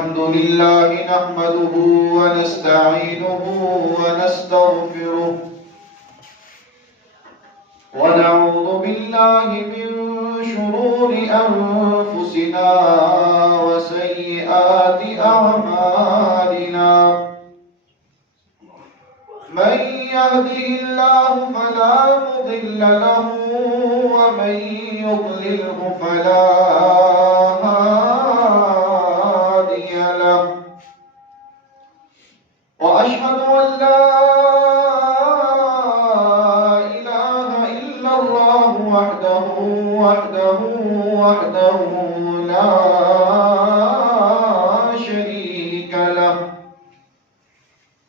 الحمد لله نحمده ونستعينه ونستغفره ونعوذ بالله من شرور أنفسنا وسيئات أعمالنا من يهده الله فلا مضل له ومن يضلله فلا هادي له وأشهد أن لا إله إلا الله وحده لا شريك له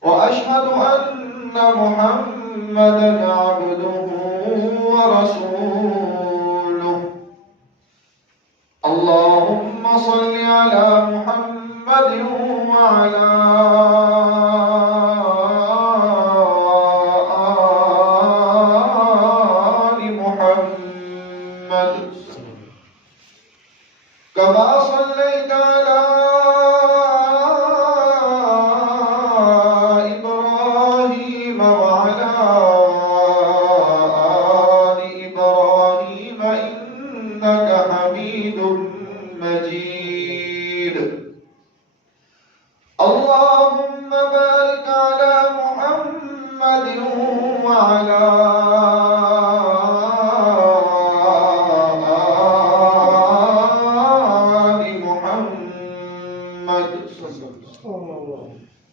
وأشهد أن محمدًا عبده ورسوله اللهم صل على محمد وعلى آل محمد كما صليت على اللهم بارك على محمد وعلى آل محمد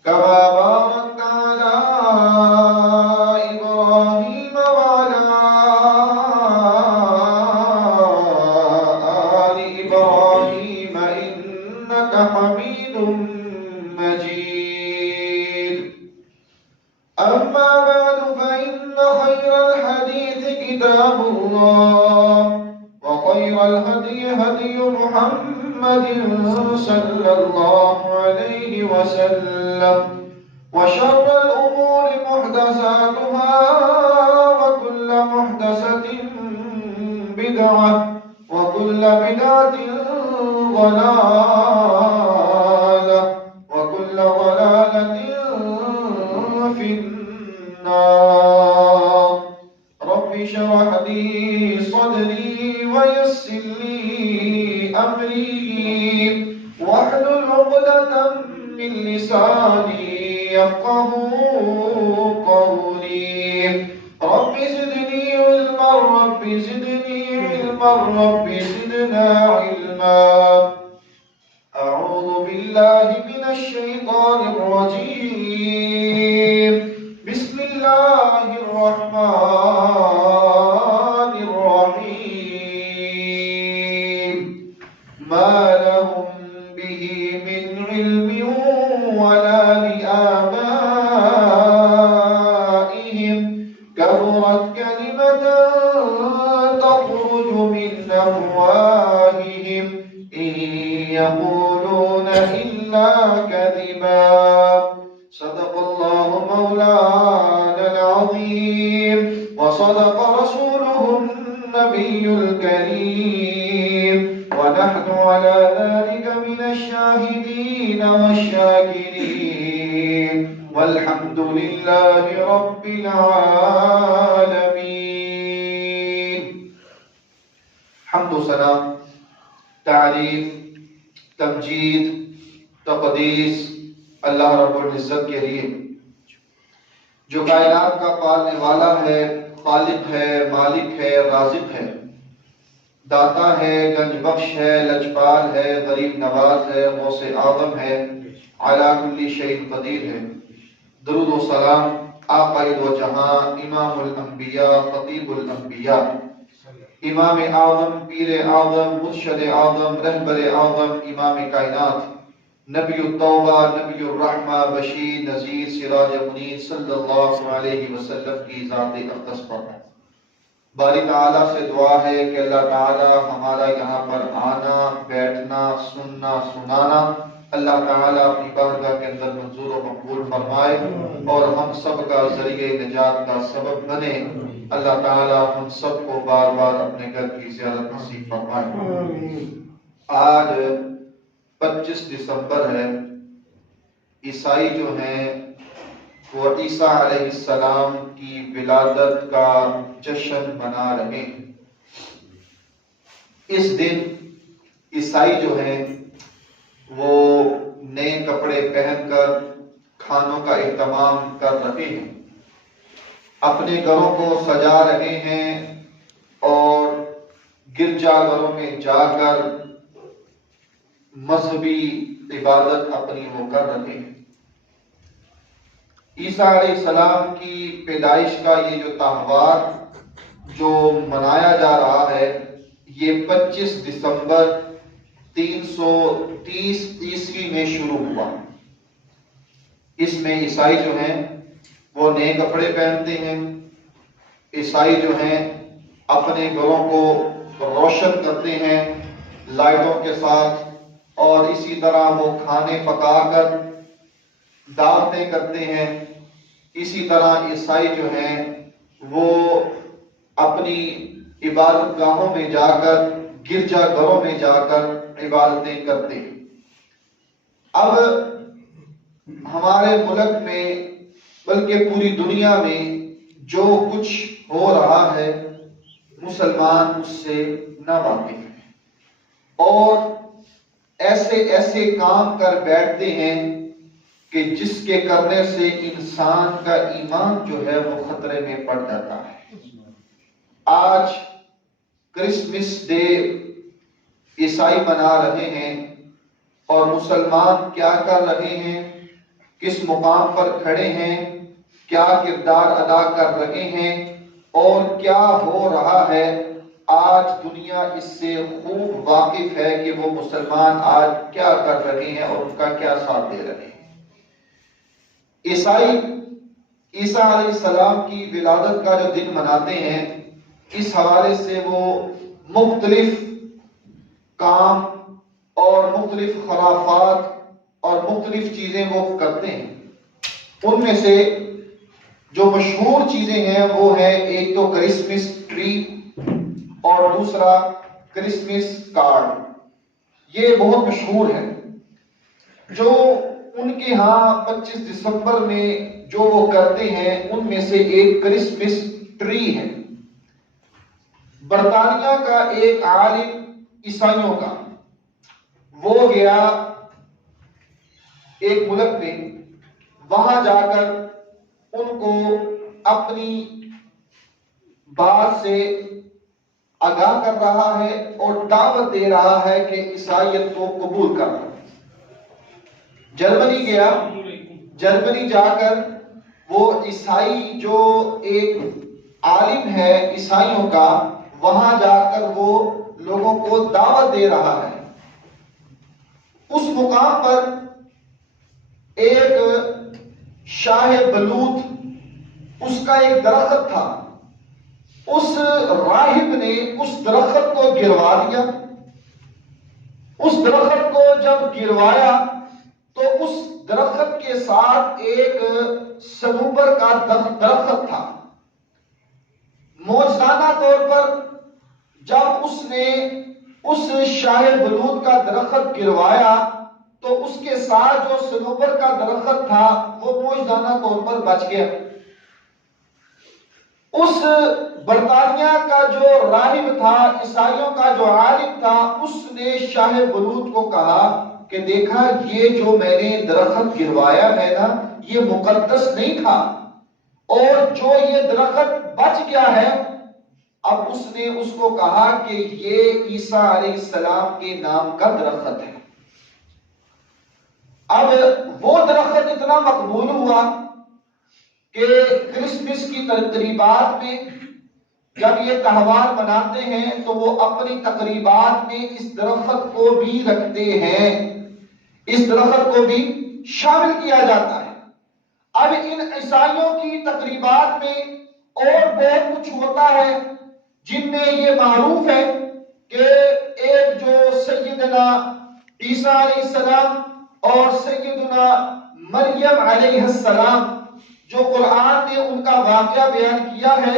كما باركت على إبراهيم وعلى آل إبراهيم إنك حميد مجيد أما بعد فإن خير الحديث كتاب الله وخير الهدي هدي محمد صلى الله عليه وسلم وشر الأمور محدثاتها وكل محدثة بدعة وكل بدعة ضلالة وكل ضلالة في النار رب اشرح لي صدري ويسر لي أمري واحلل عقدة من لساني يفقهوا قولي رب زدني علما رب زدني علما رب زدنا علما أعوذ بالله من الشيطان الرجيم بسم الله الرحمن الرحيم ما لهم به من علم ولا لآبائهم كبرت كلمة تخرج من أفواههم إن يقولون إلا كذبا صدق الله مولانا العظيم وصدق رسوله النبي الكريم ونحن على ذلك من الشاهدين والشاكرين والحمد لله رب العالمين حمد و ثنا تعریف تمجید تقدیس اللہ رب العزت کے لیے جو کائنات کا پالنے والا ہے خالق ہے مالک ہے رازق ہے داتا ہے گنج بخش ہے لجپال ہے غریب نواز ہے غوث اعظم ہے علی کل شیء قدیر ہے درود و سلام آقا دو جہاں امام الانبیاء خطیب الانبیاء امام اعظم پیر اعظم مرشد اعظم رہبر اعظم امام کائنات نبی التوبہ نبی الرحمہ بشیر نذیر سراج منیر صلی اللہ علیہ وسلم کی ذات اقدس پر باری تعالیٰ سے دعا ہے کہ اللہ تعالیٰ ہمارا یہاں پر آنا بیٹھنا سننا سنانا اللہ تعالیٰ اپنی بارگاہ کے اندر منظور و مقبول فرمائے اور ہم سب کا ذریعہ نجات کا سبب بنے اللہ تعالیٰ ہم سب کو بار بار اپنے گھر کی زیارت نصیب فرمائے۔ آج 25 دسمبر ہے۔ عیسائی جو ہیں وہ عیسیٰ علیہ السلام کی ولادت کا جشن منا رہے ہیں۔ اس دن عیسائی جو ہیں وہ نئے کپڑے پہن کر کھانوں کا اہتمام کر رہے ہیں، اپنے گھروں کو سجا رہے ہیں اور گرجا گھروں میں جا کر مذہبی عبادت اپنی وہ کر رہے ہیں۔ عیسیٰ علیہ السلام کی پیدائش کا یہ جو تہوار جو منایا جا رہا ہے یہ 25 دسمبر 330 عیسوی میں شروع ہوا۔ اس میں عیسائی جو ہیں وہ نئے کپڑے پہنتے ہیں، عیسائی جو ہیں اپنے گھروں کو روشن کرتے ہیں لائٹوں کے ساتھ، اور اسی طرح وہ کھانے پکا کر دعوتیں کرتے ہیں۔ اسی طرح عیسائی جو ہیں وہ اپنی عبادت گاہوں میں جا کر، گرجا گھروں میں جا کر عبادتیں کرتے ہیں۔ اب ہمارے ملک میں بلکہ پوری دنیا میں جو کچھ ہو رہا ہے مسلمان اس سے ناواقف ہیں، اور ایسے کام کر بیٹھتے ہیں کہ جس کے کرنے سے انسان کا ایمان جو ہے وہ خطرے میں پڑ جاتا ہے۔ آج کرسمس ڈے عیسائی منا رہے ہیں اور مسلمان کیا کر رہے ہیں، کس مقام پر کھڑے ہیں، کیا کردار ادا کر رہے ہیں اور کیا ہو رہا ہے، آج دنیا اس سے خوب واقف ہے کہ وہ مسلمان آج کیا کر رہے ہیں اور ان کا کیا ساتھ دے رہے ہیں۔ عیسائی عیسیٰ علیہ السلام کی ولادت کا جو دن مناتے ہیں، اس حوالے سے وہ مختلف کام اور مختلف خرافات اور مختلف چیزیں وہ کرتے ہیں۔ ان میں سے جو مشہور چیزیں ہیں وہ ہے ایک تو کرسمس ٹری اور دوسرا کرسمس کارڈ۔ یہ بہت مشہور ہے۔ جو ان کے ہاں 25 دسمبر میں جو وہ کرتے ہیں ان میں سے ایک کرسمس ٹری ہے۔ برطانیہ کا ایک عالم عیسائیوں کا، وہ گیا ایک ملک میں، وہاں جا کر ان کو اپنی بات سے آگاہ کر رہا ہے اور دعوت دے رہا ہے کہ عیسائیت کو قبول کر۔ جرمنی گیا، جرمنی جا کر وہ عیسائی جو ایک عالم ہے عیسائیوں کا، وہاں جا کر وہ لوگوں کو دعوت دے رہا ہے۔ اس مقام پر ایک شاہ بلوط، اس کا ایک درخت تھا، اس راہب نے اس درخت کو گروا دیا۔ اس درخت کو جب گروایا تو اس درخت کے ساتھ ایک صنوبر کا درخت تھا۔ موجزانہ طور پر جب اس نے اس شاہ بلوط کا درخت گروایا تو اس کے ساتھ جو صنوبر کا درخت تھا وہ موجزانہ طور پر بچ گیا۔ اس برطانیہ کا جو راہب تھا، عیسائیوں کا جو عالم تھا، اس نے شاہ بلوط کو کہا کہ دیکھا یہ جو میں نے درخت گروایا ہے نا، یہ مقدس نہیں تھا، اور جو یہ درخت بچ گیا ہے، اب اس نے اس کو کہا کہ یہ عیسیٰ علیہ السلام کے نام کا درخت ہے۔ اب وہ درخت اتنا مقبول ہوا کہ کرسمس کی تقریبات میں جب یہ تہوار مناتے ہیں تو وہ اپنی تقریبات میں اس درخت کو بھی رکھتے ہیں، اس درخت کو بھی شامل کیا جاتا ہے۔ اب ان عیسائیوں کی تقریبات میں اور بہت کچھ ہوتا ہے، جن میں یہ معروف ہے کہ ایک جو سیدنا عیسیٰ علیہ السلام اور سیدنا مریم علیہ السلام، جو قرآن نے ان کا واقعہ بیان کیا ہے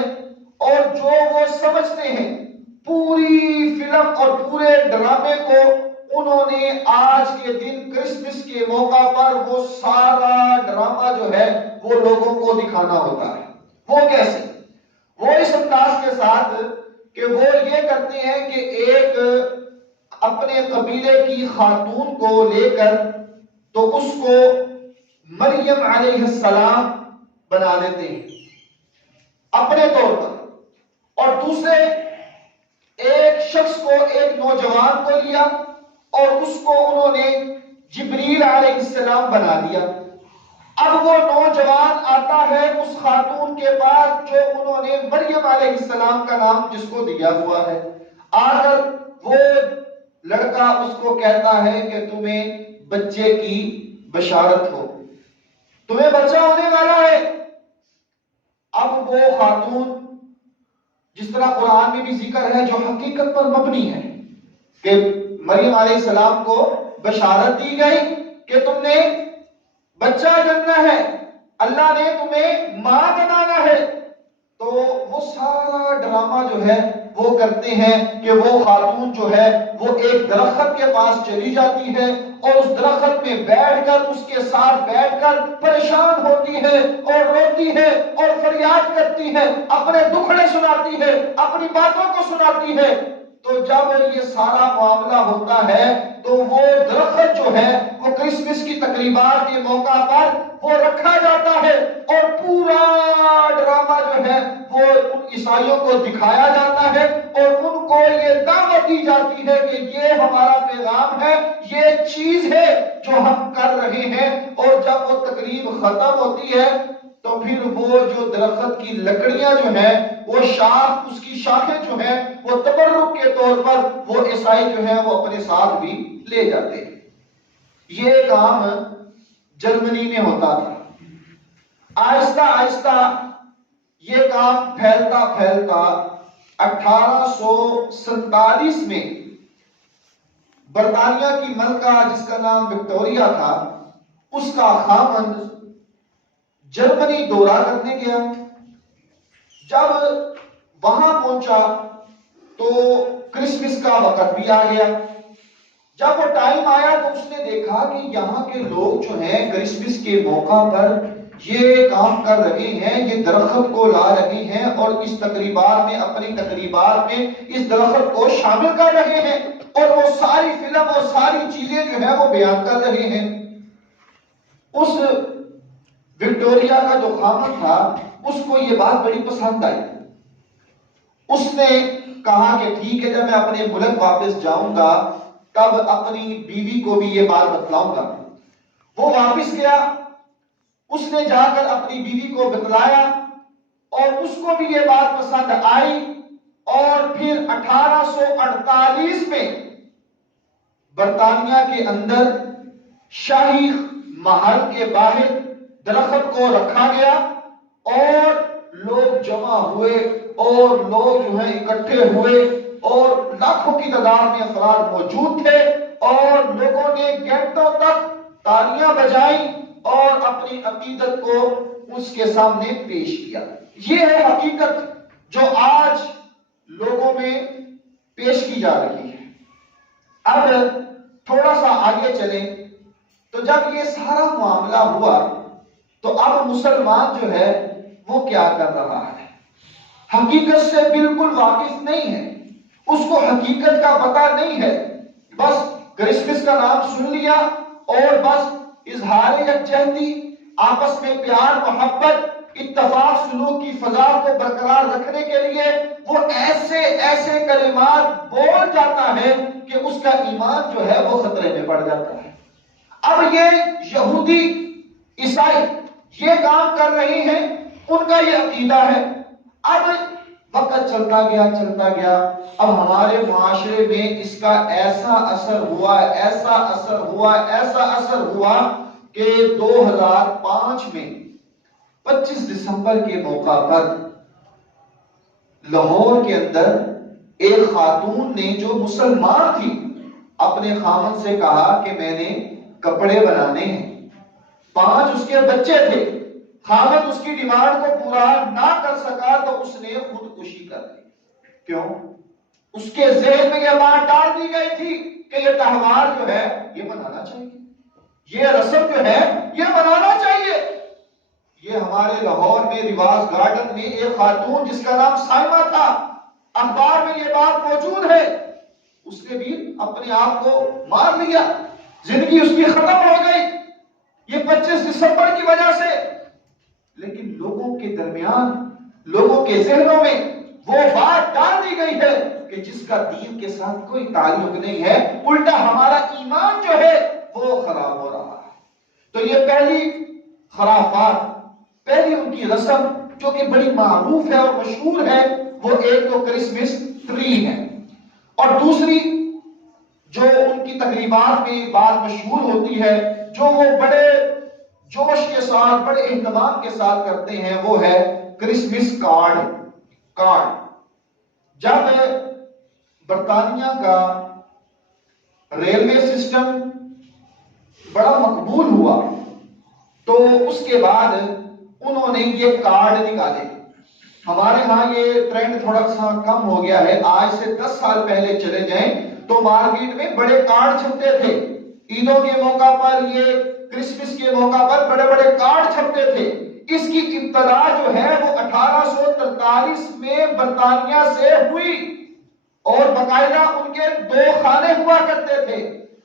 اور جو وہ سمجھتے ہیں، پوری فلم اور پورے ڈرامے کو انہوں نے آج کے دن کرسمس کے موقع پر وہ سارا ڈرامہ جو ہے وہ لوگوں کو دکھانا ہوتا ہے۔ وہ کیسے؟ وہ اس انداز کے ساتھ کہ وہ یہ کرتے ہیں کہ ایک اپنے قبیلے کی خاتون کو لے کر تو اس کو مریم علیہ السلام بنا دیتے ہیں اپنے طور پر، اور دوسرے ایک شخص کو، ایک نوجوان کو لیا اور اس کو انہوں نے جبریل علیہ السلام بنا دیا۔ اب وہ نوجوان آتا ہے اس خاتون کے پاس جو انہوں نے مریم علیہ السلام کا نام جس کو دیا ہوا ہے، آ کر وہ لڑکا اس کو کہتا ہے کہ تمہیں بچے کی بشارت ہو، تمہیں بچہ ہونے والا ہے۔ اب وہ خاتون، جس طرح قرآن میں بھی ذکر ہے جو حقیقت پر مبنی ہے کہ مریم علیہ السلام کو بشارت دی گئی کہ تم نے بچہ جننا ہے، اللہ نے تمہیں ماں بنانا ہے، تو وہ سارا ڈرامہ جو ہے وہ کرتے ہیں کہ وہ خاتون جو ہے وہ ایک درخت کے پاس چلی جاتی ہے اور اس درخت میں بیٹھ کر، اس کے ساتھ بیٹھ کر پریشان ہوتی ہے اور روتی ہے اور فریاد کرتی ہے، اپنے دکھڑے سناتی ہے، اپنی باتوں کو سناتی ہے۔ تو جب یہ سارا معاملہ ہوتا ہے تو وہ درخت جو ہے وہ کرسمس کی تقریبات کے موقع پر وہ رکھا جاتا ہے اور پورا ڈرامہ جو ہے وہ ان عیسائیوں کو دکھایا جاتا ہے اور ان کو یہ دعوت دی جاتی ہے کہ یہ ہمارا پیغام ہے، یہ چیز ہے جو ہم کر رہے ہیں۔ اور جب وہ تقریب ختم ہوتی ہے تو پھر وہ جو درخت کی لکڑیاں جو ہیں وہ شاخ، اس کی شاخیں جو ہیں وہ تبرک کے طور پر وہ عیسائی جو ہیں وہ اپنے ساتھ بھی لے جاتے ہیں۔ یہ کام جرمنی میں ہوتا تھا۔ آہستہ آہستہ یہ کام پھیلتا پھیلتا 1847 میں برطانیہ کی ملکہ جس کا نام وکٹوریا تھا، اس کا خاوند جرمنی دورہ کرنے گیا۔ جب وہاں پہنچا تو کرسمس کا وقت بھی آ گیا۔ جب وہ ٹائم آیا تو اس نے دیکھا کہ یہاں کے لوگ جو ہیں کرسمس کے موقع پر یہ کام کر رہے ہیں، یہ درخت کو لا رہے ہیں اور اس تقریبات میں، اپنی تقریبات میں اس درخت کو شامل کر رہے ہیں اور وہ ساری فلم اور ساری چیزیں جو ہیں وہ بیان کر رہے ہیں۔ اس وکٹوریا کا جو خاوند تھا اس کو یہ بات بڑی پسند آئی۔ اس نے کہا کہ ٹھیک ہے، جب میں اپنے ملک واپس جاؤں گا تب اپنی بیوی کو بھی یہ بات بتلاؤں گا۔ وہ واپس گیا، اس نے جا کر اپنی بیوی کو بتلایا اور اس کو بھی یہ بات پسند آئی، اور پھر 1848 میں برطانیہ کے اندر شاہی محل کے باہر درخت کو رکھا گیا اور لوگ جمع ہوئے اور لوگ جو ہیں اکٹھے ہوئے اور لاکھوں کی تعداد میں افراد موجود تھے اور لوگوں نے گھنٹوں تک تالیاں بجائیں اور اپنی عقیدت کو اس کے سامنے پیش کیا۔ یہ ہے حقیقت جو آج لوگوں میں پیش کی جا رہی ہے۔ اب تھوڑا سا آگے چلیں تو جب یہ سارا معاملہ ہوا تو اب مسلمان جو ہے وہ کیا کر رہا ہے؟ حقیقت سے بالکل واقف نہیں ہے، اس کو حقیقت کا پتہ نہیں ہے، بس کرسمس کا نام سن لیا اور بس اظہار یکجہتی، آپس میں پیار محبت اتفاق سلوک کی فضا کو برقرار رکھنے کے لیے وہ ایسے ایسے کلمات بول جاتا ہے کہ اس کا ایمان جو ہے وہ خطرے میں پڑ جاتا ہے۔ اب یہ یہودی عیسائی یہ کام کر رہے ہیں، ان کا یہ عقیدہ ہے۔ اب وقت چلتا گیا، اب ہمارے معاشرے میں اس کا ایسا اثر ہوا کہ 2005 میں 25 دسمبر کے موقع پر لاہور کے اندر ایک خاتون نے جو مسلمان تھی اپنے خاوند سے کہا کہ میں نے کپڑے بنانے ہیں، 5 اس کے بچے تھے، خاوند اس کی ڈیمانڈ کو پورا نہ کر سکا تو اس نے خودکشی کر لی۔ کیوں؟ اس کے ذہن میں یہ بات ڈال دی گئی تھی کہ یہ تہوار جو ہے یہ منانا چاہیے، یہ رسم جو ہے یہ منانا چاہیے۔ یہ ہمارے لاہور میں ریواز گارڈن میں ایک خاتون جس کا نام سائمہ تھا، اخبار میں یہ بات موجود ہے، اس نے بھی اپنے آپ کو مار لیا، زندگی اس کی ختم ہو گئی یہ 25 دسمبر کی وجہ سے۔ لیکن لوگوں کے درمیان، لوگوں کے ذہنوں میں وہ بات ڈال دی گئی ہے کہ جس کا دین کے ساتھ کوئی تعلق نہیں ہے، الٹا ہمارا ایمان جو ہے وہ خراب ہو رہا ہے۔ تو یہ پہلی خرافات، پہلی ان کی رسم جو کہ بڑی معروف ہے اور مشہور ہے، وہ ایک تو کرسمس ٹری ہے، اور دوسری جو ان کی تقریبات میں بات مشہور ہوتی ہے، جو وہ بڑے جوش کے ساتھ، بڑے اہتمام کے ساتھ کرتے ہیں، وہ ہے کرسمس کارڈ۔ جب برطانیہ کا ریلوے سسٹم بڑا مقبول ہوا تو اس کے بعد انہوں نے یہ کارڈ نکالے۔ ہمارے ہاں یہ ٹرینڈ تھوڑا سا کم ہو گیا ہے، آج سے 10 سال پہلے چلے جائیں تو مارکیٹ میں بڑے کارڈ چھپتے تھے، عیدوں کے موقع پر، یہ کرسمس کے موقع پر بڑے بڑے کارڈ چھپتے تھے۔ اس کی ابتدا جو ہے وہ 1843 میں برطانیہ سے ہوئی، اور باقاعدہ ان کے 2 خانے ہوا کرتے تھے۔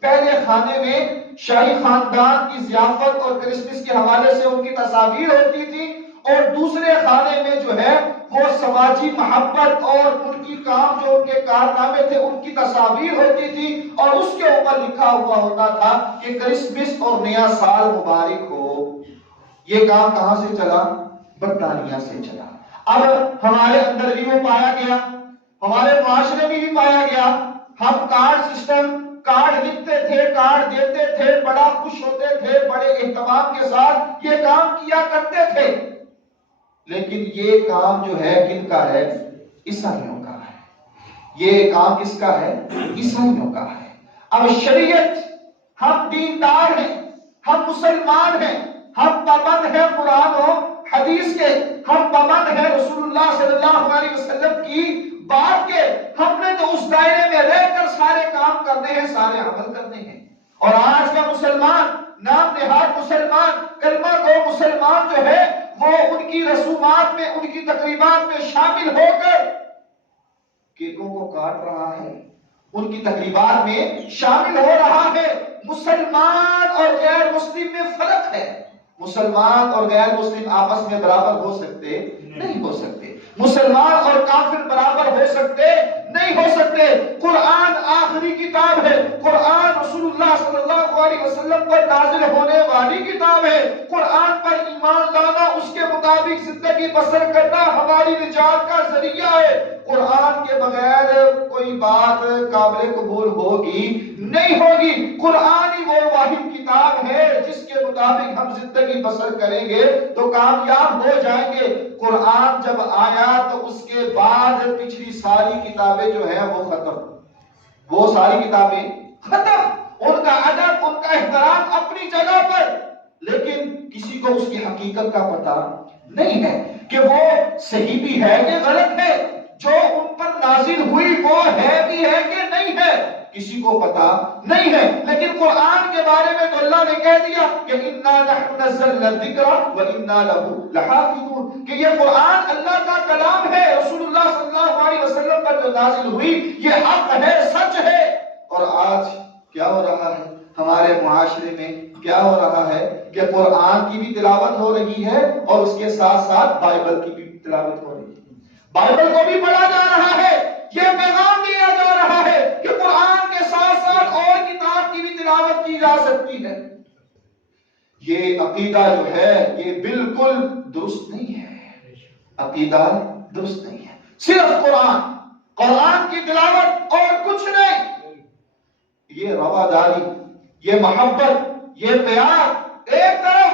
پہلے خانے میں شاہی خاندان کی ضیافت اور کرسمس کے حوالے سے ان کی تصاویر ہوتی تھی، اور دوسرے خانے میں جو ہے وہ سماجی محبت اور ان کی کام، جو ان کے کارنامے تھے، ان کی تصاویر ہوتی تھی، اور اس کے اوپر لکھا ہوا ہوتا تھا کہ کرسمس اور نیا سال مبارک ہو۔ یہ کام کہاں سے چلا؟ برطانیہ سے چلا۔ اب ہمارے اندر بھی وہ پایا گیا، ہمارے معاشرے میں بھی پایا گیا۔ ہم کارڈ سسٹم، کارڈ لکھتے تھے، کارڈ دیتے تھے، بڑا خوش ہوتے تھے، بڑے اہتمام کے ساتھ یہ کام کیا کرتے تھے۔ لیکن یہ کام جو ہے کن کا ہے؟ عیسائیوں کا ہے۔ یہ کام کس کا ہے؟ عیسائیوں کا ہے۔ اب شریعت، ہم دیندار ہیں، ہم مسلمان ہیں، ہم پابند ہیں قرآن و حدیث کے، ہم پابند ہیں رسول اللہ صلی اللہ علیہ وسلم کی بات کے۔ ہم نے تو اس دائرے میں رہ کر سارے کام کرنے ہیں، سارے عمل کرنے ہیں۔ اور آج کا مسلمان، نام نہاد مسلمان، کلمہ گو مسلمان جو ہے، وہ ان کی رسومات میں، ان کی تقریبات میں شامل ہو کر کیکوں کو کاٹ رہا ہے، ان کی تقریبات میں شامل ہو رہا ہے۔ مسلمان اور غیر مسلم میں فرق ہے۔ مسلمان اور غیر مسلم آپس میں برابر ہو سکتے نہیں ہو سکتے، مسلمان اور کافر برابر ہو سکتے نہیں ہو سکتے۔ قرآن آخری کتاب ہے، قرآن رسول اللہ صلی اللہ علیہ وسلم پر نازل ہونے والی کتاب ہے۔ قرآن پر ایمان لانا، اس کے مطابق زندگی بسر کرنا ہماری نجات کا ذریعہ ہے۔ قرآن کے بغیر کوئی بات قابل قبول ہوگی نہیں ہوگی۔ قرآن ہی وہ واحد کتاب ہے جس کے مطابق ہم زندگی بسر کریں گے تو کامیاب ہو جائیں گے۔ قرآن جب آیا تو اس کے بعد پچھلی ساری کتابیں جو ہیں وہ ختم، وہ ساری کتابیں ختم، ان کا ادب، ان کا احترام اپنی جگہ پر، لیکن کسی کو اس کی حقیقت کا پتہ نہیں ہے کہ وہ صحیح بھی ہے کہ غلط ہے، جو ان پر نازل ہوئی وہ ہے بھی ہے کہ نہیں ہے، کسی کو پتا نہیں ہے۔ لیکن قرآن کے بارے میں تو اللہ نے کہہ دیا کہ اِنَّا نَحْنُ نَزَّلْنَا الذِّكْرَ وَإِنَّا لَهُ لَحَافِظُونَ، کہ یہ قرآن اللہ کا کلام ہے، رسول اللہ صلی اللہ علیہ وسلم پر جو نازل ہوئی یہ حق ہے، سچ ہے۔ اور آج کیا ہو رہا ہے ہمارے معاشرے میں؟ کیا ہو رہا ہے کہ قرآن کی بھی تلاوت ہو رہی ہے اور اس کے ساتھ ساتھ بائبل کی بھی تلاوت ہو رہی ہے، بائبل کو بھی پڑھا جا رہا ہے۔ یہ پیغام دیا جا رہا ہے کہ قرآن کے ساتھ ساتھ اور کتاب کی بھی تلاوت کی جا سکتی ہے۔ یہ عقیدہ جو ہے یہ بالکل درست نہیں ہے، عقیدہ درست نہیں ہے۔ صرف قرآن کی تلاوت اور کچھ نہیں۔ یہ رواداری، یہ محبت، یہ پیار ایک طرف،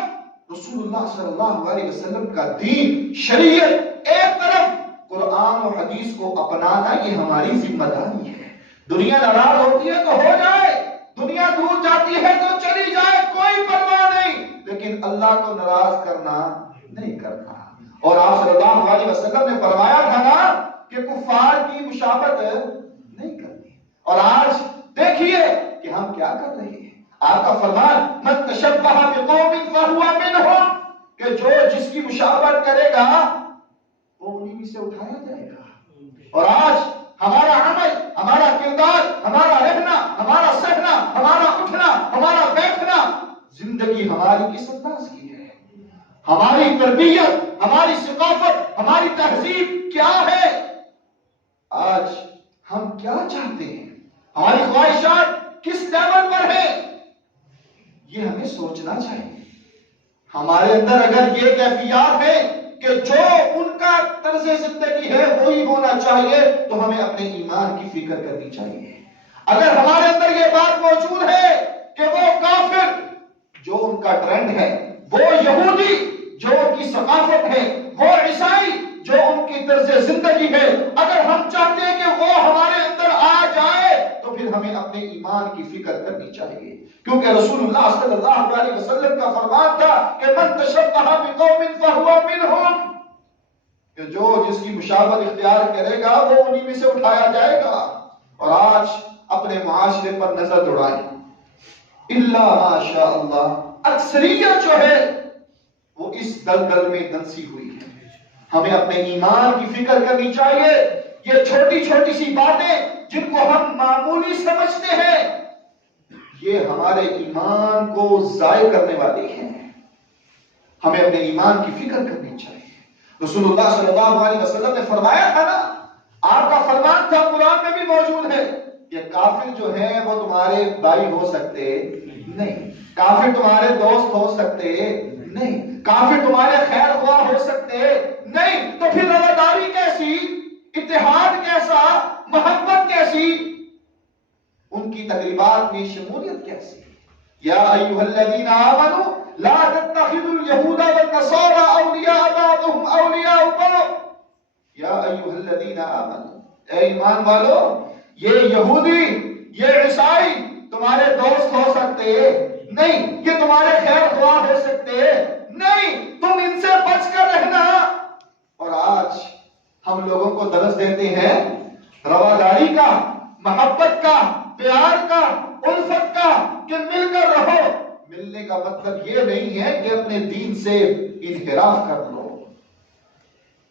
رسول اللہ صلی اللہ علیہ وسلم کا دین، شریعت ایک طرف، قرآن و حدیث کو اپنانا یہ ہماری ذمہ داری ہے۔ دنیا ناراض ہوتی ہے تو ہو جائے، دنیا دور جاتی ہے تو چلی جائے، کوئی پرواہ نہیں، لیکن اللہ کو ناراض کرنا نہیں کرنا۔ اور آپ صلی اللہ علیہ وسلم نے فرمایا تھا نا کہ کفار کی مشابہت اور آج دیکھیے کہ ہم کیا کر رہے ہیں. آپ کا فرمان من تشبہ بقوم فہو منہم، کہ جو جس کی مشابہت کرے گا وہ انہی میں سے اٹھایا جائے گا. اور آج ہمارا عمل، ہمارا کردار، ہمارا رہنا، ہمارا سہنا، ہمارا اٹھنا، ہمارا بیٹھنا، زندگی ہماری کس انداز کی ہے؟ ہماری تربیت، ہماری ثقافت، ہماری تہذیب کیا ہے؟ آج ہم کیا چاہتے ہیں؟ ہماری خواہشات کس لیول پر ہے؟ یہ ہمیں سوچنا چاہیے. ہمارے اندر اگر یہ کیفیات ہے کہ جو ان کا طرز زندگی ہے وہی ہونا چاہیے تو ہمیں اپنے ایمان کی فکر کرنی چاہیے. اگر ہمارے اندر یہ بات موجود ہے کہ وہ کافر جو ان کا ٹرینڈ ہے، وہ یہودی جو ان کی ثقافت ہے، وہ عیسائی جو ان کی طرز زندگی ہے، اگر ہم چاہتے ہیں کہ وہ ہمارے اندر آ جائے تو پھر ہمیں اپنے ایمان کی فکر کرنی چاہیے. کیونکہ رسول اللہ صلی اللہ علیہ وسلم کا فرمان تھا کہ من تشبہ بقوم فہو منہم، کہ جو جس کی مشابہت اختیار کرے گا وہ انہی میں سے اٹھایا جائے گا. اور آج اپنے معاشرے پر نظر دوڑائیں، الا ماشاء اللہ اکثریت جو ہے وہ اس دلدل میں دنسی ہوئی ہے. ہمیں اپنے ایمان کی فکر کرنی چاہیے. یہ چھوٹی چھوٹی سی باتیں جن کو ہم معمولی سمجھتے ہیں یہ ہمارے ایمان کو ضائع کرنے والی ہیں. ہمیں اپنے ایمان کی فکر کرنی چاہیے. رسول اللہ صلی اللہ علیہ وسلم نے فرمایا تھا نا، آپ کا فرمان تھا، قرآن میں بھی موجود ہے کہ کافر جو ہیں وہ تمہارے بھائی ہو سکتے نہیں، کافر تمہارے دوست ہو سکتے نہیں، کافر تمہارے خیر خواہ ہو سکتے نہیں. تو پھر رواداری کیسی، اتحاد کیسا، محبت کیسی، ان کی تقریبات میں شمولیت کیسی؟ یا ایھا الذین آمنوا لا تتخذوا اليهود والنصارى اولیاء بعضهم اولیاء بعض. یا ایھا الذین آمنوا، اے ایمان والو، یہ یہودی، یہ عیسائی تمہارے دوست ہو سکتے نہیں، یہ تمہارے خیر خواہ ہو سکتے نہیں، تم ان سے بچ کر رہنا. اور آج ہم لوگوں کو درس دیتے ہیں رواداری کا، محبت کا، پیار کا، الفت کا، کہ مل کر رہو. ملنے کا مطلب یہ نہیں ہے کہ اپنے دین سے انحراف کر لو.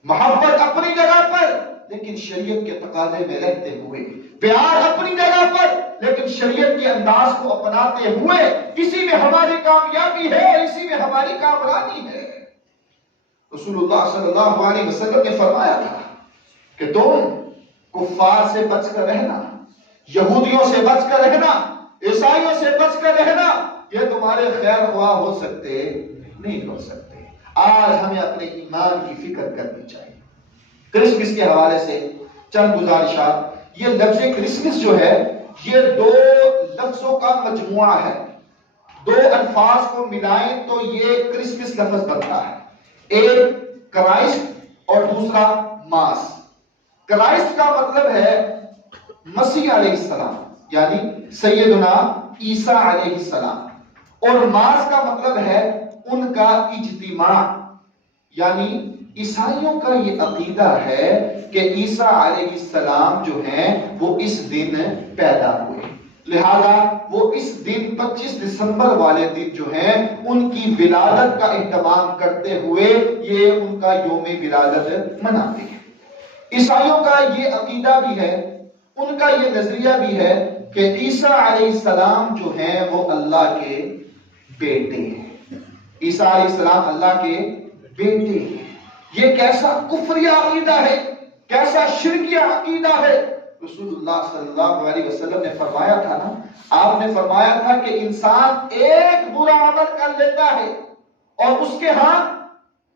محبت اپنی جگہ پر لیکن شریعت کے تقاضے میں رہتے ہوئے، پیار اپنی جگہ پر لیکن شریعت کے انداز کو اپناتے ہوئے، اسی میں ہماری کامیابی ہے اور اسی میں ہماری کامرانی ہے. رسول اللہ صلی اللہ علیہ وسلم نے فرمایا تھا کہ تم کفار سے بچ کر رہنا، یہودیوں سے بچ کر رہنا، عیسائیوں سے بچ کر رہنا، یہ تمہارے خیر خواہ ہو سکتے نہیں ہو سکتے. آج ہمیں اپنے ایمان کی فکر کرنی چاہیے. کرسمس کے حوالے سے چند گزارشات. یہ لفظ کرسمس جو ہے یہ دو لفظوں کا مجموعہ ہے. دو الفاظ کو ملائیں تو یہ کرسمس لفظ بنتا ہے. ایک کرائسٹ اور دوسرا ماس. کرائسٹ کا مطلب ہے مسیح علیہ السلام یعنی سیدنا عیسیٰ علیہ السلام، اور ماس کا مطلب ہے ان کا اجتماع. یعنی عیسائیوں کا یہ عقیدہ ہے کہ عیسیٰ علیہ السلام جو ہیں وہ اس دن پیدا ہوئے، لہذا وہ اس دن 25 دسمبر والے دن جو ہیں ان کی ولادت کا اہتمام کرتے ہوئے یہ ان کا یوم ولادت مناتے ہیں. عیسائیوں کا یہ عقیدہ بھی ہے، ان کا یہ نظریہ بھی ہے کہ عیسیٰ علیہ السلام جو ہیں وہ اللہ کے بیٹے ہیں. عیسیٰ علیہ السلام اللہ کے بیٹے ہیں. یہ کیسا کفریہ عقیدہ ہے، کیسا شرکیہ عقیدہ ہے. رسول اللہ صلی اللہ علیہ وسلم نے فرمایا تھا نا، آپ نے فرمایا تھا کہ انسان ایک برا عمل کر لیتا ہے اور اس کے ہاں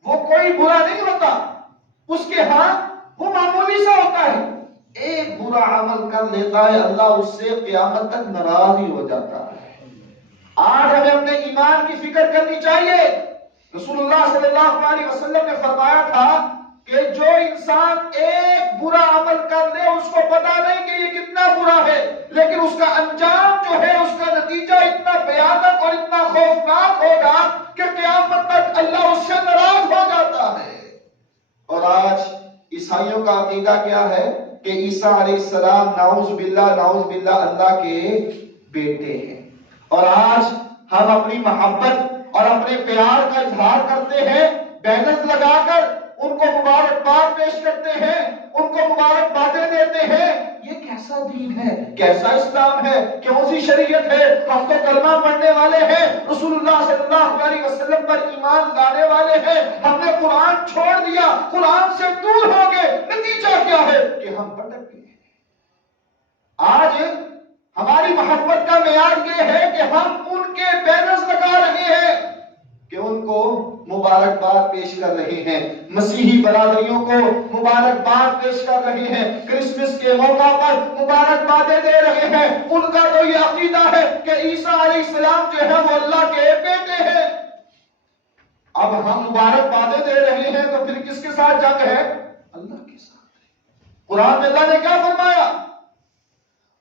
وہ کوئی برا نہیں ہوتا، اس کے ہاں وہ معمولی سا ہوتا ہے. ایک برا عمل کر لیتا ہے، اللہ اس سے قیامت تک ناراض ہی ہو جاتا ہے. آج ہمیں اپنے ایمان کی فکر کرنی چاہیے. رسول اللہ صلی اللہ علیہ وسلم نے فرمایا تھا کہ جو انسان ایک برا عمل کر لے اس کو پتا نہیں کہ یہ کتنا برا ہے، لیکن اس کا انجام جو ہے، اس کا نتیجہ اتنا بھیانک اور اتنا خوفناک ہوگا کہ قیامت تک اللہ اس سے ناراض ہو جاتا ہے. اور آج عیسائیوں کا عقیدہ کیا ہے کہ عیسیٰ علیہ السلام نعوذ باللہ اللہ کے بیٹے ہیں. اور آج ہم اپنی محبت اور اپنے پیار کا اظہار کرتے ہیں، بینرز لگا کر ان کو مبارکباد پیش کرتے ہیں، ان کو مبارکبادیں دیتے ہیں. یہ کیسا دین ہے، کیسا اسلام ہے، کون سی شریعت ہے؟ ہم تو کلمہ پڑھنے والے ہیں، رسول اللہ صلی اللہ علیہ وسلم پر ایمان لانے والے ہیں. ہم نے قرآن چھوڑ دیا، قرآن سے دور ہو گئے. نتیجہ کیا ہے کہ ہم بھٹک گئے. آج ہماری محبت کا معیار یہ ہے کہ ہم ان کے بینرز لگا رہے ہیں کہ ان کو مبارکباد پیش کر رہے ہیں، مسیحی برادریوں کو مبارکباد پیش کر رہے ہیں، کرسمس کے موقع پر مبارکبادیں دے رہے ہیں. ان کا تو یہ عقیدہ ہے کہ عیسیٰ علیہ السلام جو ہے وہ اللہ کے بیٹے ہیں. اب ہم مبارکبادیں دے رہے ہیں تو پھر کس کے ساتھ جنگ ہے؟ اللہ کے ساتھ. قرآن میں اللہ نے کیا فرمایا؟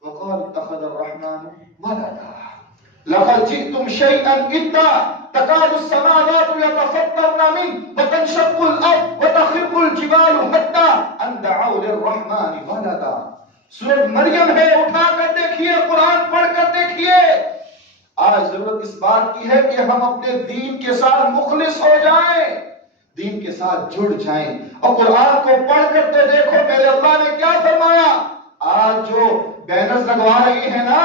وَقَالَ اتَّخَذَ الرَّحْمَنُ وَلَدًا لَقَدْ جِئْتُمْ شَيْئًا إِدًّا تَكَادُ السَّمَاوَاتُ يَتَفَطَّرْنَ مِنْهُ وَتَنشَقُّ الْأَرْضُ وَتَخِرُّ الْجِبَالُ حَتَّى أَنْ دَعَوْا لِلرَّحْمَنِ وَلَدًا. سورۃ مریم ہے، اٹھا کر دیکھیے، قرآن پڑھ کر دیکھیے. آج ضرورت اس بات کی ہے کہ ہم اپنے دین کے ساتھ مخلص ہو جائیں، دین کے ساتھ جڑ جائیں. اور قرآن کو پڑھ کر تو دیکھو میرے اللہ نے کیا فرمایا. آج جو بینرز لگوا رہی ہیں نا،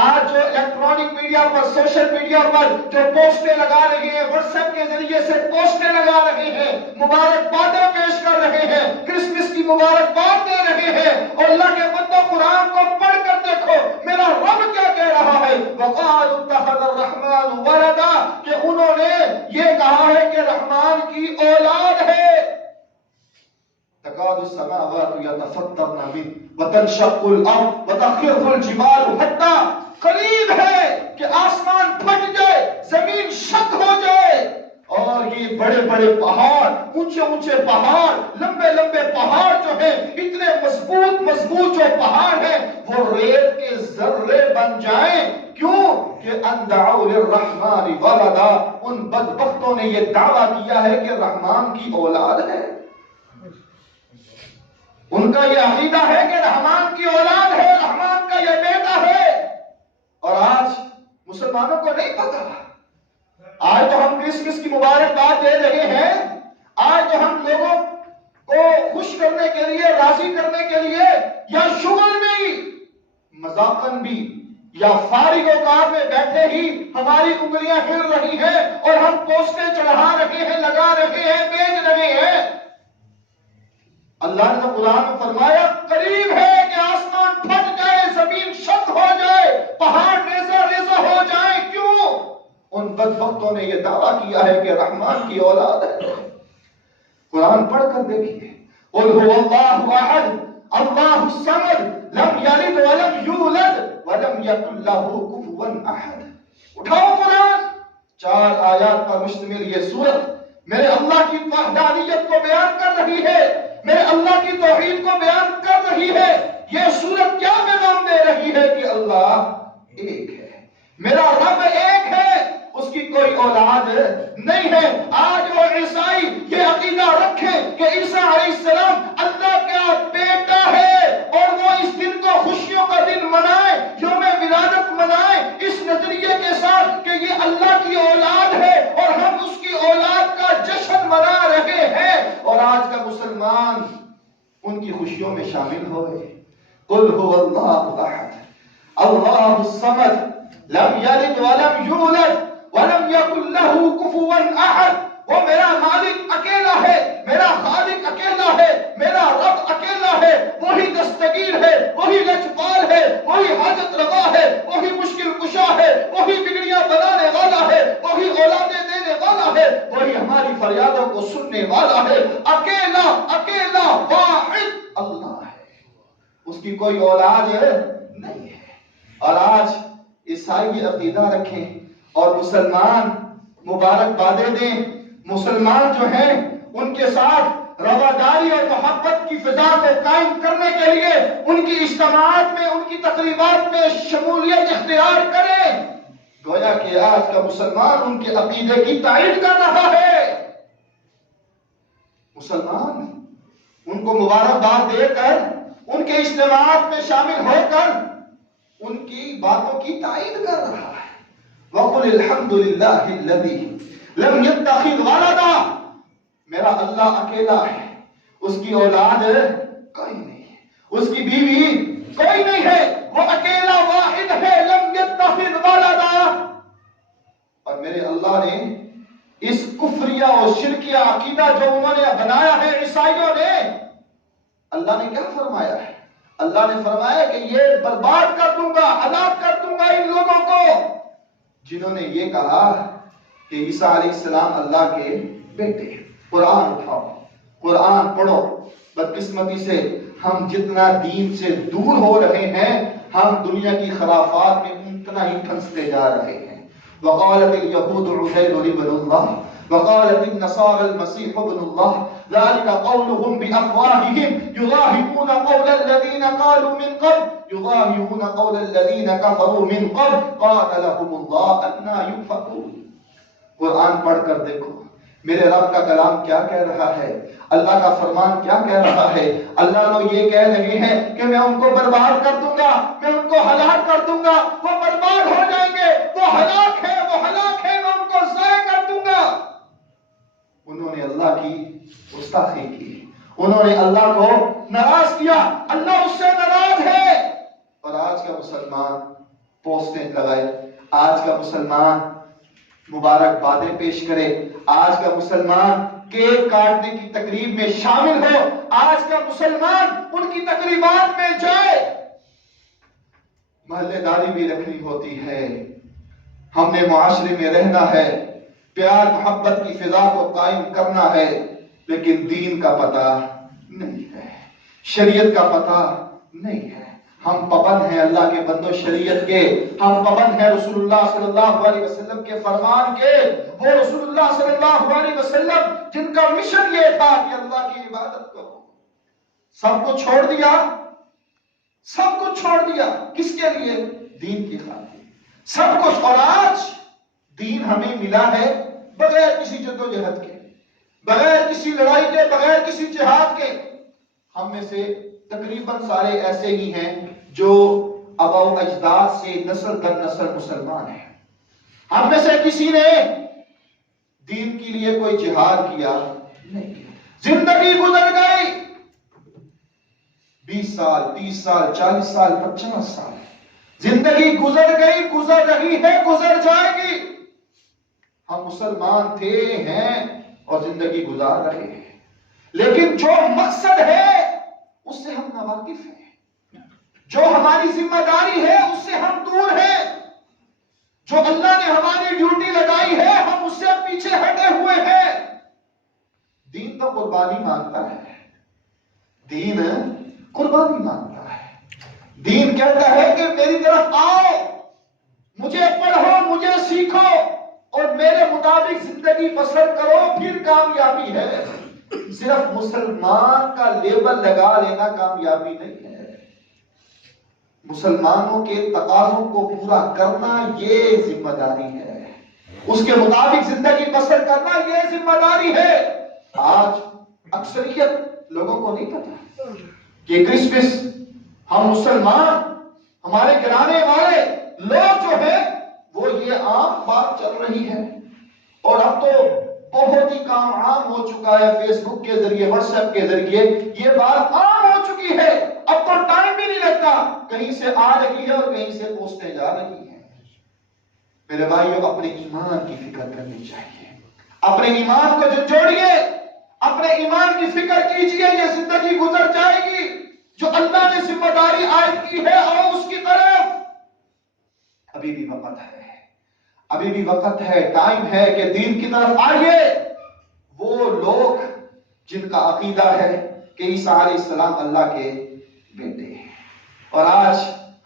آج جو الیکٹرانک میڈیا پر، سوشل میڈیا پر جو پوسٹیں لگا رہے ہیں، واٹس ایپ کے ذریعے سے پوسٹیں لگا رہے ہیں، مبارکبادیں پیش کر رہے ہیں، کرسمس کی مبارکباد دے رہے ہیں. اور اللہ کے بندوں قرآن کو پڑھ کر دیکھو میرا رب کیا کہہ رہا ہے. وَقَالُوا اتَّخَذَ الرَّحْمَنُ وَلَدًا کہ انہوں نے یہ کہا ہے کہ رحمان کی اولاد ہے. تَكَادُ السَّمَاوَاتُ يَتَفَطَّرْنَ مِنْهُ وَتَنشَقُّ الْأَرْضُ وَتَخِرُّ الْجِبَالُ حَتَّى قریب ہے کہ آسمان پھٹ جائے، زمین شق ہو جائے. اور یہ بڑے بڑے پہاڑ، اونچے اونچے پہاڑ، لمبے لمبے پہاڑ جو ہیں، اتنے مضبوط مضبوط جو پہاڑ ہیں، وہ ریت کے ذرے بن جائیں. کیوں کہ ان دعوا للرحمن ولدا، ان بدبختوں نے یہ دعویٰ کیا ہے کہ رحمان کی اولاد ہے. ان کا یہ عقیدہ ہے کہ رحمان کی اولاد ہے، رحمان کا یہ بیٹا ہے. اور آج مسلمانوں کو نہیں پتا. آج تو ہم کرسمس کی مبارکباد دے رہے ہیں، آج تو ہم لوگوں کو خوش کرنے کے لیے، راضی کرنے کے لیے، یا شغل میں ہی مذاقن بھی یا فارغ اوقات میں بیٹھے ہی ہماری انگلیاں ہل رہی ہیں اور ہم پوسٹیں چڑھا رہے ہیں، لگا رہے ہیں، بیچ رہے ہیں. اللہ نے قرآن میں فرمایا قریب ہے کہ آسمان پھٹ جائے، زمین شق ہو جائے، پہاڑ ریزہ ریزہ ہو جائے. کیوں؟ ان بدبختوں نے یہ دعویٰ کیا ہے کہ رحمان کی اولاد ہے. قرآن پڑھ کر دیکھیے. قل هو اللہ احد اللہ الصمد لم یلد ولم یولد ولم یکن لہ کفوا احد. اٹھاؤ قرآن. 4 آیات پر مشتمل یہ سورت میرے اللہ کی وحدانیت کو بیان کر رہی ہے، میرے اللہ کی توحید کو بیان کر رہی ہے. یہ سورت کیا پیغام دے رہی ہے کہ اللہ ایک ہے، میرا رب ایک ہے، اس کی کوئی اولاد نہیں ہے. آج وہ عیسائی یہ عقیدہ رکھیں کہ عیسیٰ علیہ السلام اللہ کا بیٹا ہے اور وہ اس دن کو خوشیوں کا دن منائے، یوم ولادت منائے اس نظریے کے ساتھ کہ یہ اللہ کی اولاد ہے اور ہم اس کی اولاد کا جشن منا رہے ہیں. اور آج کا مسلمان ان کی خوشیوں میں شامل ہوئے. قل هو اللہ احد اللہ الصمد لم یلد ولم یولد ولم یکن لہ کفوا احد. وہ میرا مالک اکیلا ہے، میرا خالق اکیلا ہے، میرا رب اکیلا ہے. وہی دستگیر ہے، وہی لجپال ہے، وہی حاجت روا ہے، وہی مشکل کشا ہے، وہی بگڑیاں بنانے والا ہے، وہی اولادیں دینے والا ہے، وہی ہماری فریادوں کو سننے والا ہے. اکیلا اکیلا واحد اللہ ہے، اس کی کوئی اولاد نہیں ہے. اور آج عیسائی عقیدہ رکھیں اور مسلمان مبارکبادیں دیں. مسلمان جو ہیں ان کے ساتھ رواداری اور محبت کی فضا کو قائم کرنے کے لیے ان کی اجتماعات میں، ان کی تقریبات میں شمولیت اختیار کریں. گویا کہ آج کا مسلمان ان کے عقیدے کی تائید کر رہا ہے. مسلمان ان کو مبارکباد دے کر ان کے اجتماعات میں شامل ہو کر ان کی باتوں کی تائید کر رہا ہے۔ وَقُلِ الْحَمْدُ لِلَّهِ الَّذِي لَمْ يَتَّخِذْ وَلَدًا، میرا اللہ اکیلا ہے، اس کی اولاد کوئی نہیں ہے، اس کی بیوی کوئی نہیں ہے، وہ اکیلا واحد ہے، لم يتخذ ولدا۔ اور میرے اللہ نے اس کفریہ اور شرکیہ عقیدہ جو انہوں نے بنایا ہے عیسائیوں نے، اللہ نے کیا فرمایا ہے؟ اللہ نے فرمایا کہ یہ برباد کر دوں گا، ہلاک کر دوں گا ان لوگوں کو جنہوں نے یہ کہا کہ عیسیٰ علیہ السلام اللہ کے بیٹے ہیں۔ قرآن اٹھاؤ، قرآن پڑھو۔ بدقسمتی سے ہم جتنا دین سے دور ہو رہے ہیں، ہم دنیا کی خرافات میں اتنا ہی پھنستے جا رہے ہیں۔ وقالت اليهود عزير ابن الله وقالت النصارى المسيح ابن الله ذلك قولهم بأفواههم يضاهئون قول الذين قالوا من قبل يضاهئون قول الذين كفروا من قبل قاتلهم الله أنى يؤفكون۔ قرآن پڑھ کر دیکھو میرے رب کا کلام کیا کہہ رہا ہے، اللہ کا فرمان کیا کہہ رہا ہے۔ اللہ تو یہ کہہ رہے ہیں کہ میں ان کو برباد کر دوں گا، میں ان کو ہلاک کر دوں گا، وہ برباد ہو جائیں گے، وہ ہلاک ہے، وہ ہلاک ہے، میں ان کو ضائع کر دوں گا۔ انہوں نے اللہ کی گستاخی کی، انہوں نے اللہ کو ناراض کیا، اللہ اس سے ناراض ہے۔ اور آج کا مسلمان پوسٹیں لگائے، آج کا مسلمان مبارک باتیں پیش کرے، آج کا مسلمان کیک کاٹنے کی تقریب میں شامل ہو، آج کا مسلمان ان کی تقریبات میں جائے۔ محلے داری بھی رکھنی ہوتی ہے، ہم نے معاشرے میں رہنا ہے، پیار محبت کی فضا کو قائم کرنا ہے، لیکن دین کا پتہ نہیں ہے، شریعت کا پتہ نہیں ہے۔ ہم پابند ہیں اللہ کے بندوں شریعت کے، ہم پابند ہیں رسول اللہ صلی اللہ علیہ وسلم کے فرمان کے، وہ رسول اللہ صلی اللہ علیہ وسلم جن کا مشن یہ تھا کہ اللہ کی عبادت کرو۔ سب کو چھوڑ دیا، سب کو چھوڑ دیا، کس کے لیے؟ دین کی خاطر سب کچھ۔ اور آج دین ہمیں ملا ہے بغیر کسی جدوجہد کے، بغیر کسی لڑائی کے، بغیر کسی جہاد کے۔ ہم میں سے تقریباً سارے ایسے ہی ہیں جو آبا و اجداد سے نسل در نسل مسلمان ہیں۔ ہم میں سے کسی نے دین کے لیے کوئی جہاد کیا نہیں کیا۔ زندگی گزر گئی 20 سال 30 سال 40 سال 50 سال، زندگی گزر گئی، گزر رہی ہے، گزر جائے گی۔ ہم مسلمان تھے، ہیں اور زندگی گزار رہے ہیں، لیکن جو مقصد ہے اس سے ہم ناواقف ہیں، جو ہماری ذمہ داری ہے اس سے ہم دور ہیں، جو اللہ نے ہماری ڈیوٹی لگائی ہے ہم اس سے پیچھے ہٹے ہوئے ہیں۔ دین تو قربانی مانگتا ہے، دین قربانی مانگتا ہے۔ دین کہتا ہے کہ میری طرف آؤ، مجھے پڑھو، مجھے سیکھو اور میرے مطابق زندگی بسر کرو، پھر کامیابی ہے۔ صرف مسلمان کا لیبل لگا لینا کامیابی نہیں ہے، مسلمانوں کے تقاضوں کو پورا کرنا یہ ذمہ داری ہے، اس کے مطابق زندگی بسر کرنا یہ ذمہ داری ہے۔ آج اکثریت لوگوں کو نہیں پتا کہ کرسمس ہم مسلمان، ہمارے گرانے والے لوگ جو ہیں وہ یہ عام بات چل رہی ہے، اور اب تو بہت ہی کام عام ہو چکا ہے، فیس بک کے ذریعے، واٹس ایپ کے ذریعے یہ بات عام ہو چکی ہے۔ اب تو ٹائم بھی نہیں لگتا، کہیں سے آ رہی ہے اور کہیں سے پوسٹیں جا رہی ہیں۔ میرے بھائیوں، اپنے ایمان کی فکر کرنی چاہیے، اپنے ایمان کو جوڑیے، اپنے ایمان کی فکر کیجئے، یہ زندگی گزر جائے گی، جو اللہ نے ذمہ داری عائد کی ہے اور اس کی طرف ابھی بھی وقت ہے، ابھی بھی وقت ہے، ٹائم ہے کہ دین کی طرف آئیے۔ وہ لوگ جن کا عقیدہ ہے کہ عیسیٰ علیہ السلام اللہ کے بیٹے ہیں، اور آج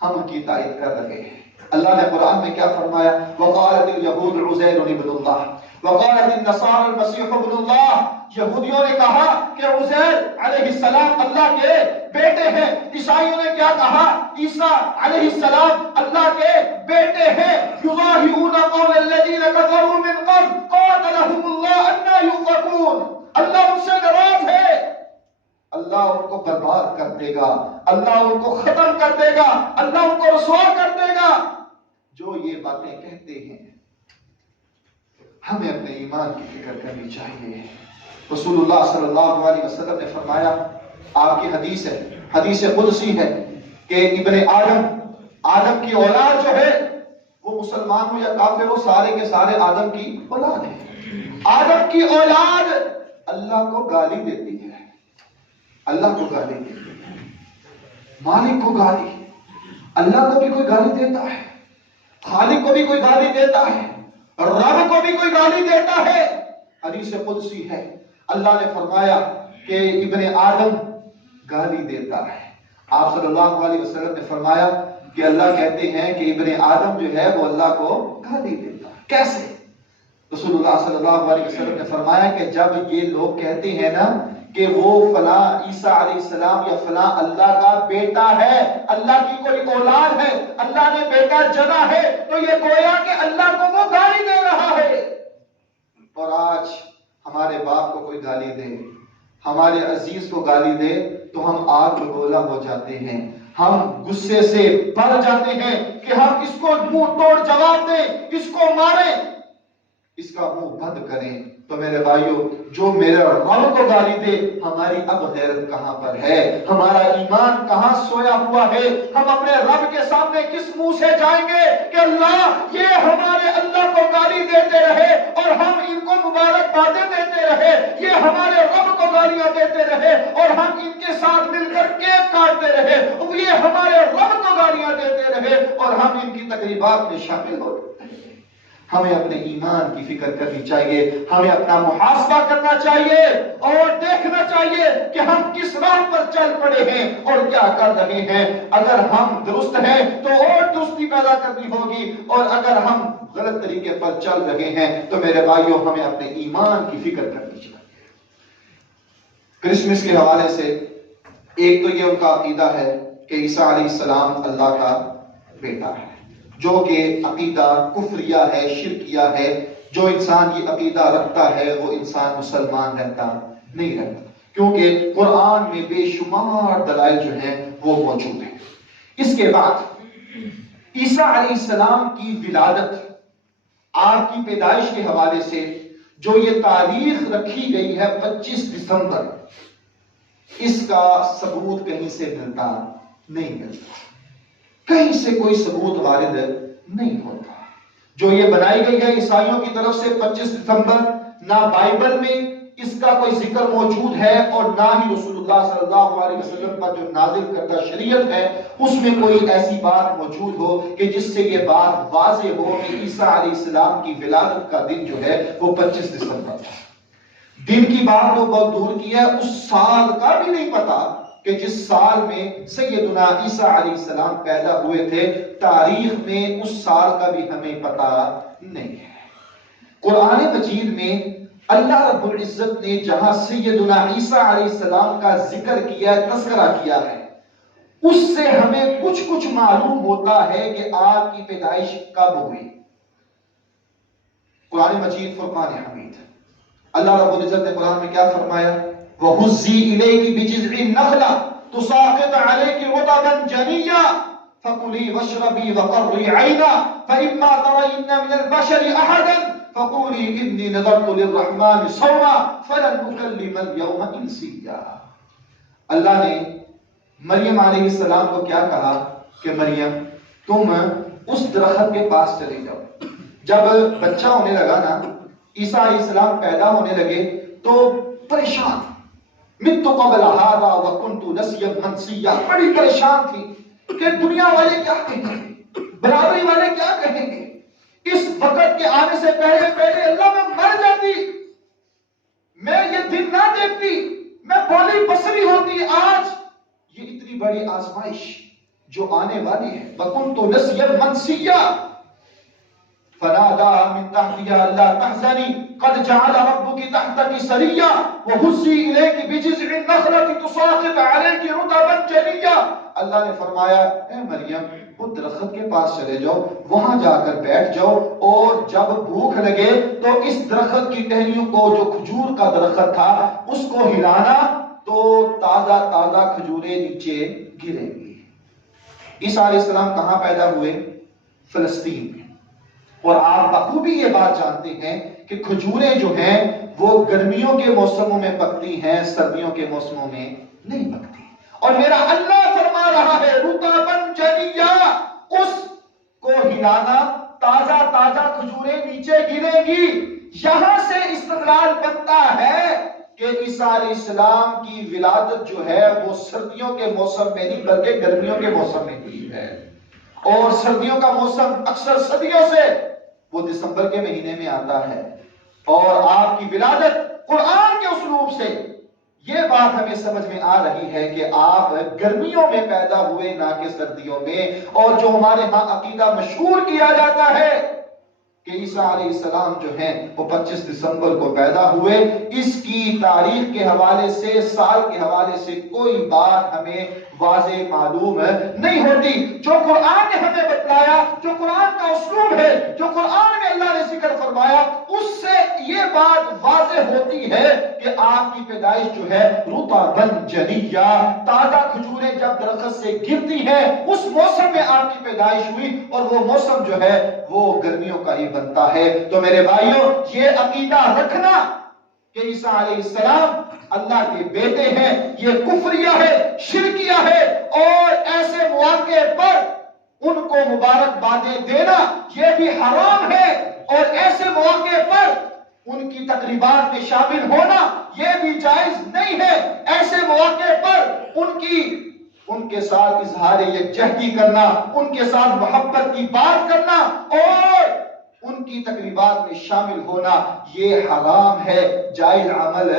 ہم ان کی تائید کر رہے ہیں۔ اللہ نے قرآن میں کیا فرمایا؟ وقالت اليهود عزير ابن الله وقالت النصارى المسيح ابن الله۔ یہودیوں نے کہا کہ عزیر علیہ السلام اللہ کے بیٹے ہیں، عیسائیوں نے کیا کہا؟ عیسیٰ علیہ السلام اللہ کے بیٹے ہیں۔ یضاہئون قول الذین کفروا من قبل قاتلهم اللہ انا یؤفکون۔ اللہ ان سے ناراض ہے، اللہ ان کو برباد کر دے گا، اللہ ان کو ختم کر دے گا، اللہ ان کو رسوا کر دے گا۔ جو یہ باتیں کہتے ہیں ہمیں اپنے ایمان کی فکر کرنی چاہیے۔ رسول اللہ صلی اللہ علیہ وسلم نے فرمایا، آپ کی حدیث ہے، حدیث قدسی ہے کہ ابن آدم کی اولاد جو ہے وہ مسلمان ہو یا کافر ہو، سارے کے سارے آدم کی اولاد ہے۔ آدم کی اولاد اللہ کو گالی دیتی ہے، اللہ کو گالی دیتی ہے، مالک کو گالی، اللہ کو بھی کوئی گالی دیتا ہے، خالق کو بھی کوئی گالی دیتا ہے، رب کو بھی کوئی گالی دیتا ہے۔ حدیث قدسی ہے، اللہ نے فرمایا کہ ابن آدم گالی دیتا ہے۔ آپ صلی اللہ علیہ وسلم نے فرمایا کہ اللہ کہتے ہیں کہ ابن آدم جو ہے وہ اللہ کو گالی دیتا ہے۔ کیسے؟ رسول اللہ صلی اللہ علیہ وسلم نے فرمایا کہ جب یہ لوگ کہتے ہیں نا کہ وہ فلاں عیسیٰ علیہ السلام یا فلاں اللہ کا بیٹا ہے، اللہ کی کوئی اولاد ہے، اللہ نے بیٹا جنا ہے، تو یہ گویا کہ اللہ کو وہ گالی دے رہا ہے۔ اور آج ہمارے باپ کو کوئی گالی دے، ہمارے عزیز کو گالی دے تو ہم آگ بگولا ہو جاتے ہیں، ہم غصے سے بھر جاتے ہیں کہ ہم اس کو منہ توڑ جواب دیں، اس کو ماریں، اس کا منہ بند کریں۔ تو میرے بھائیوں، جو میرے رب کو گالی دے، ہماری اب غیرت کہاں پر ہے؟ ہمارا ایمان کہاں سویا ہوا ہے؟ ہم اپنے رب کے سامنے کس منہ سے جائیں گے کہ اللہ یہ ہمارے اللہ کو گالی دیتے رہے اور ہم ان کو مبارک باتیں دیتے رہے، یہ ہمارے رب کو گالیاں دیتے رہے اور ہم ان کے ساتھ مل کر کیک کاٹتے رہے، یہ ہمارے رب کو گالیاں دیتے رہے اور ہم ان کی تقریبات میں شامل ہو۔ ہمیں اپنے ایمان کی فکر کرنی چاہیے، ہمیں اپنا محاسبہ کرنا چاہیے اور دیکھنا چاہیے کہ ہم کس راہ پر چل پڑے ہیں اور کیا کر رہے ہیں۔ اگر ہم درست ہیں تو اور درستی پیدا کرنی ہوگی، اور اگر ہم غلط طریقے پر چل رہے ہیں تو میرے بھائیوں ہمیں اپنے ایمان کی فکر کرنی چاہیے۔ کرسمس کے حوالے سے ایک تو یہ ان کا عقیدہ ہے کہ عیسیٰ علیہ السلام اللہ کا بیٹا ہے، جو کہ عقیدہ کفریہ ہے، شرکیہ ہے۔ جو انسان یہ عقیدہ رکھتا ہے وہ انسان مسلمان رہتا نہیں رہتا، کیونکہ قرآن میں بے شمار دلائل جو ہیں وہ موجود ہیں۔ اس کے بعد عیسیٰ علیہ السلام کی ولادت، آپ کی پیدائش کے حوالے سے جو یہ تاریخ رکھی گئی ہے 25 دسمبر، اس کا ثبوت کہیں سے ملتا نہیں ملتا، کہیں سے کوئی ثبوت وارد نہیں ہوتا۔ جو یہ بنائی گئی ہے عیسائیوں کی طرف سے 25 دسمبر، نہ بائبل میں اس کا کوئی ذکر موجود ہے اور نہ ہی رسول اللہ صلی اللہ علیہ وسلم پر جو نازل کردہ شریعت ہے اس میں کوئی ایسی بات موجود ہو کہ جس سے یہ بات واضح ہو کہ عیسیٰ علیہ السلام کی ولادت کا دن جو ہے وہ 25 دسمبر تھا۔ دن کی بات تو بہت دور کی ہے، اس سال کا بھی نہیں پتا کہ جس سال میں سیدنا عیسیٰ علیہ السلام پیدا ہوئے تھے، تاریخ میں اس سال کا بھی ہمیں پتا نہیں ہے۔ قرآن مجید میں اللہ رب العزت نے جہاں سیدنا عیسیٰ علیہ السلام کا ذکر کیا ہے، تذکرہ کیا ہے، اس سے ہمیں کچھ معلوم ہوتا ہے کہ آپ کی پیدائش کب ہوئی۔ قرآن مجید فرقان حمید، اللہ رب العزت نے قرآن میں کیا فرمایا؟ وَهُزِّي إِلَيْكِ بِجِذْعِ النَّخْلَةِ تُسَاقِطْ عَلَيْكِ رُطَبًا جَنِيًّا فَكُلِي وَاشْرَبِي وَقَرِّي عَيْنًا فَإِمَّا تَرَيِنَّ مِنَ الْبَشَرِ أَحَدًا فَقُولِي إِنِّي نَذَرْتُ لِلرَّحْمَنِ صَوْمًا فَلَنْ أُكَلِّمَ الْيَوْمَ إِنسِيًّا۔ اللہ نے مریم علیہ السلام کو کیا کہا کہ مریم تم اس درخت کے پاس چلے جاؤ۔ جب بچہ ہونے لگا نا، عیسیٰ علیہ السلام پیدا ہونے لگے تو پریشان، مت قبل هذا وكنت نسيا منسيا، بڑی پریشان تھی کہ دنیا والے کیا کہیں گے، برادری والے کیا کہیں گے، اس وقت کے آنے سے پہلے اللہ میں مر جاتی، میں یہ دن نہ دیکھتی، میں بولی بصری ہوتی۔ آج یہ اتنی بڑی آزمائش جو آنے والی ہے، وكنت نسيا منسيا فناداها من تحتها لا تحزني قد جعل ربك تحتك سريا وهزي إليك بجذع النخلة تساقط عليك رطبا جنيا۔ اللہ نے فرمایا اے مریم وہ درخت کے پاس چلے جاؤ، وہاں جا کر بیٹھ جاؤ، اور جب بھوک لگے تو اس درخت کی ٹہنیوں کو، جو کھجور کا درخت تھا، اس کو ہلانا تو تازہ تازہ کھجوریں نیچے گریں گی۔ عیسیٰ علیہ السلام کہاں پیدا ہوئے؟ فلسطین میں۔ اور آپ بخوبی یہ بات جانتے ہیں کہ کھجوریں جو ہیں وہ گرمیوں کے موسموں میں پکتی ہیں، سردیوں کے موسموں میں نہیں پکتی۔ اور میرا اللہ فرما رہا ہے رطباً جنیا، اس کو ہلانا، تازہ تازہ کھجوریں نیچے گریں گی۔ یہاں سے استدلال بنتا ہے کہ عیسیٰ علیہ السلام کی ولادت جو ہے وہ سردیوں کے موسم میں نہیں بلکہ گرمیوں کے موسم میں ہوئی ہے۔ اور سردیوں کا موسم اکثر صدیوں سے وہ دسمبر کے مہینے میں آتا ہے، اور آپ کی ولادت قرآن کے اسلوب سے یہ بات ہمیں سمجھ میں آ رہی ہے کہ آپ گرمیوں میں پیدا ہوئے نہ کہ سردیوں میں۔ اور جو ہمارے ہاں عقیدہ مشہور کیا جاتا ہے کہ عیسیٰ علیہ السلام جو ہیں وہ 25 دسمبر کو پیدا ہوئے، اس کی تاریخ کے حوالے سے، سال کے حوالے سے کوئی بات ہمیں واضح معلوم نہیں ہوتی۔ جو قرآن نے ہمیں بتلایا، جو قرآن کا اسلوب ہے، جو قرآن میں اللہ نے ذکر فرمایا، اس سے یہ بات واضح ہوتی ہے کہ آپ کی پیدائش جو ہے رطباً جنیا، تازہ کھجوریں جب درخت سے گرتی ہیں اس موسم میں آپ کی پیدائش ہوئی، اور وہ موسم جو ہے وہ گرمیوں کا ہی بنتا ہے۔ تو میرے بھائیوں، یہ عقیدہ رکھنا کہ عیسیٰ علیہ السلام اللہ کے بیٹے ہیں، یہ کفریہ ہے، شرکیہ ہے، اور ایسے مواقع پر ان کو مبارکبادیں دینا یہ بھی حرام ہے، اور ایسے مواقع پر ان کی تقریبات میں شامل ہونا یہ بھی جائز نہیں ہے۔ ایسے مواقع پر ان کے ساتھ اظہار یکجہتی کرنا، ان کے ساتھ محبت کی بات کرنا اور ان کی تقریبات میں شامل ہونا یہ حرام ہے، جائز عمل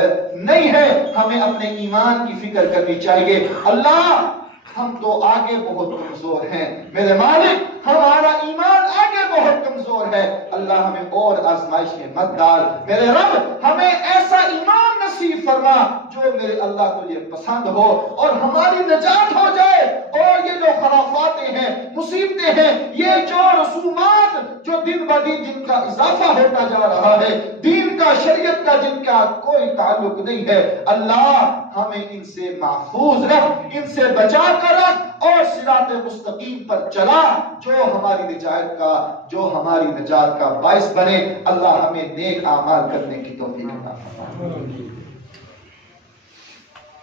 نہیں ہے۔ ہمیں اپنے ایمان کی فکر کرنی چاہیے۔ اللہ، ہم تو آگے بہت کمزور ہیں، میرے مالک ہمارا ایمان آگے بہت کمزور ہے، اللہ ہمیں اور آزمائش میں مت ڈال۔ میرے رب ہمیں ایسا ایمان نصیب فرما جو میرے اللہ کو یہ پسند ہو اور ہماری نجات ہو جائے، اور یہ جو خرافاتیں ہیں، مصیبتیں ہیں، یہ جو رسومات جو دن بدن جن کا اضافہ ہوتا جا رہا ہے، دین کا، شریعت کا جن کا کوئی تعلق نہیں ہے، اللہ ہمیں ان سے محفوظ رکھ، ان سے بچا کر رکھ، اور صراط مستقیم پر چلا جو ہماری نجات کا باعث بنے۔ اللہ ہمیں نیک اعمال کرنے کی توفیق عطا فرمائے۔